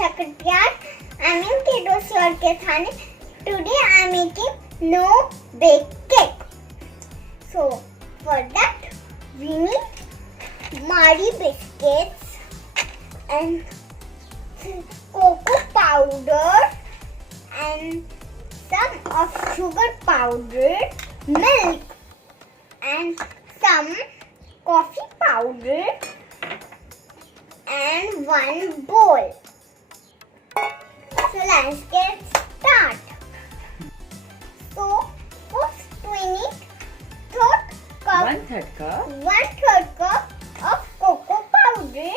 Shakatiyar. I'm in Kiddos Your Kethane. Today I'm making no bake cake. So for that we need Marie Biscuits and cocoa powder and some of sugar powder, milk and some coffee powder and one bowl. So let's get started. So first we need one-third cup of cocoa powder.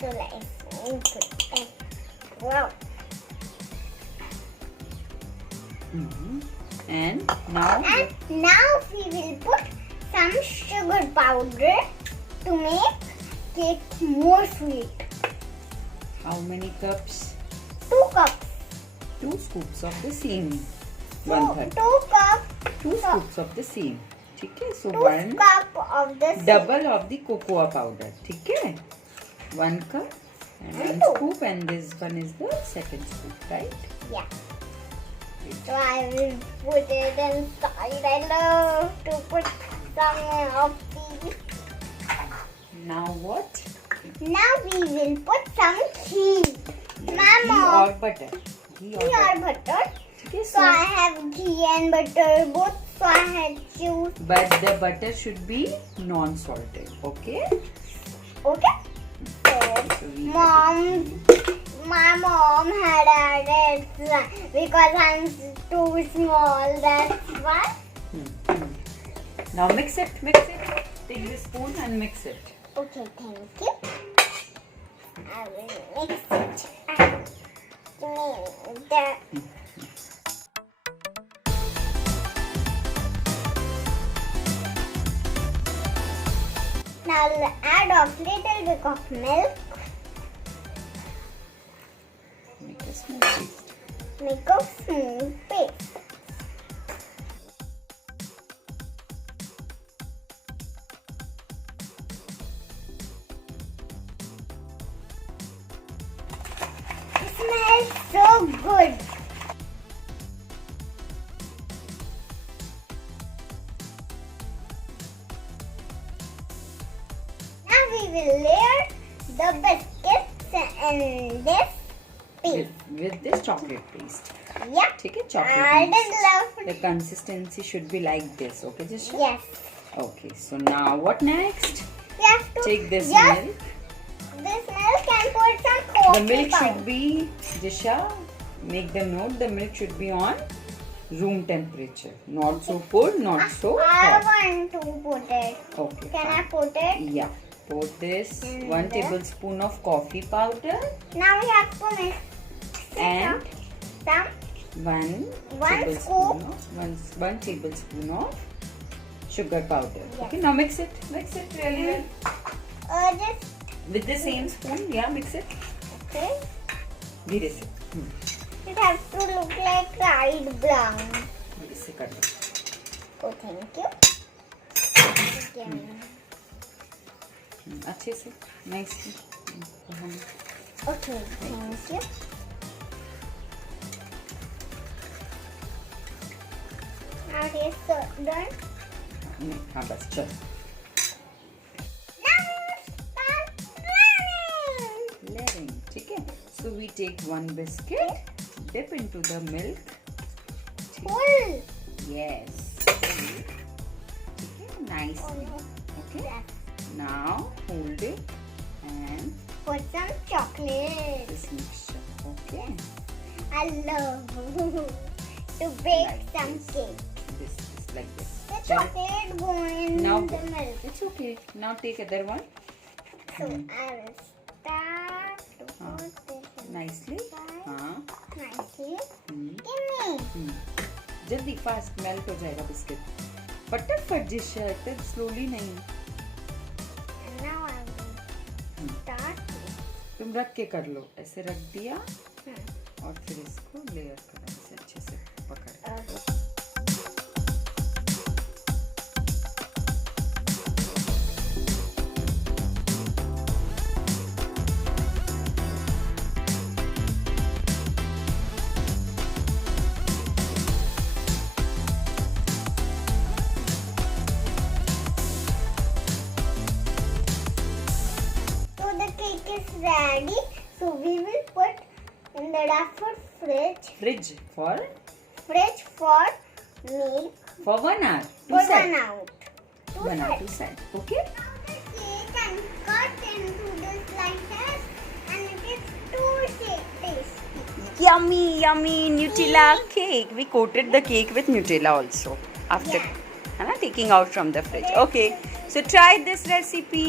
So let's put it. Wow. And now we will put some sugar powder to make cake more sweet. how many cups? 2 cups. 2 scoops of the same. So, 1/3. 2 cups. 2 scoops of the same. ठीक है? So 2 one cup of the double of the cocoa powder. ठीक है? 1 cup and 1 2. scoop, and this one is the second scoop, right? Yeah. So I will put it inside. I love to put some of these. Now what? Now we will put some ghee. Ghee Mama. or butter. Ghee or Ghee or butter. Okay, So I have ghee and butter both. So I had choose. but the butter should be non-salted. Okay? Okay. So So we my mom had added because I'm too small. That's why. Now mix it. Take the spoon and mix it. Okay, thank you. I will mix it. Now I'll add a little bit of milk. Make a smooth paste. Make a smooth paste. It smells so good. Now we will layer the biscuits in this paste. With this chocolate paste. Yeah. ठीक है? I Chocolate did paste. love. The consistency should be like this. Okay, Jisha? Yes. Okay. So now what next? We have to Take this just milk. this milk and put some coffee The milk powder. should be, Jisha, make the note, the milk should be on room temperature. Not so cold, not so I hot. want to put it. Okay. Can I fine. put it? Yeah. Put this And 1 then- tablespoon of coffee powder Now we have to mix and some 1 One tablespoon of, one tablespoon of sugar powder. Yes. Okay, now mix it really well. just With the same spoon, yeah, mix it. okay. धीरे से It has to look like light brown. धीरे से कर लो. Oh, thank you. Again. अच्छे से nicely. Okay, thank you. Now it is so done. हाँ बस चल. Now start running. Layering, ठीक है? So we take 1 biscuit, dip into the milk. Full. Yes. ठीक है? Nicely. Okay. Yes. Now hold it and Put some chocolate. this mixture. Okay. I love to bake Like some this. cake. This like this. The Chal. chocolate go in Now the milk. it's okay. Now take other one. So I will start to put this Nicely. inside हाँ. nicely. हम्म. Give me. जल्दी fast melt हो जाएगा biscuit. फटाफट जिशा, इतना slowly नहीं. And now I will start. तुम रख के कर लो. ऐसे रख दिया Hmm. और फिर इसको लेयर करो ऐसे अच्छे से पकड़. ready. So we will put in the fridge. Fridge for Fridge for milk. for 1 hour. For Two side. 1 hour. 1 hour, 2 side. Okay. Now the cake and cut into this like this, and it is too tasty. Yummy, yummy Nutella cake. We coated the cake with Nutella also after Yeah. taking out from the fridge. Okay. So try this recipe.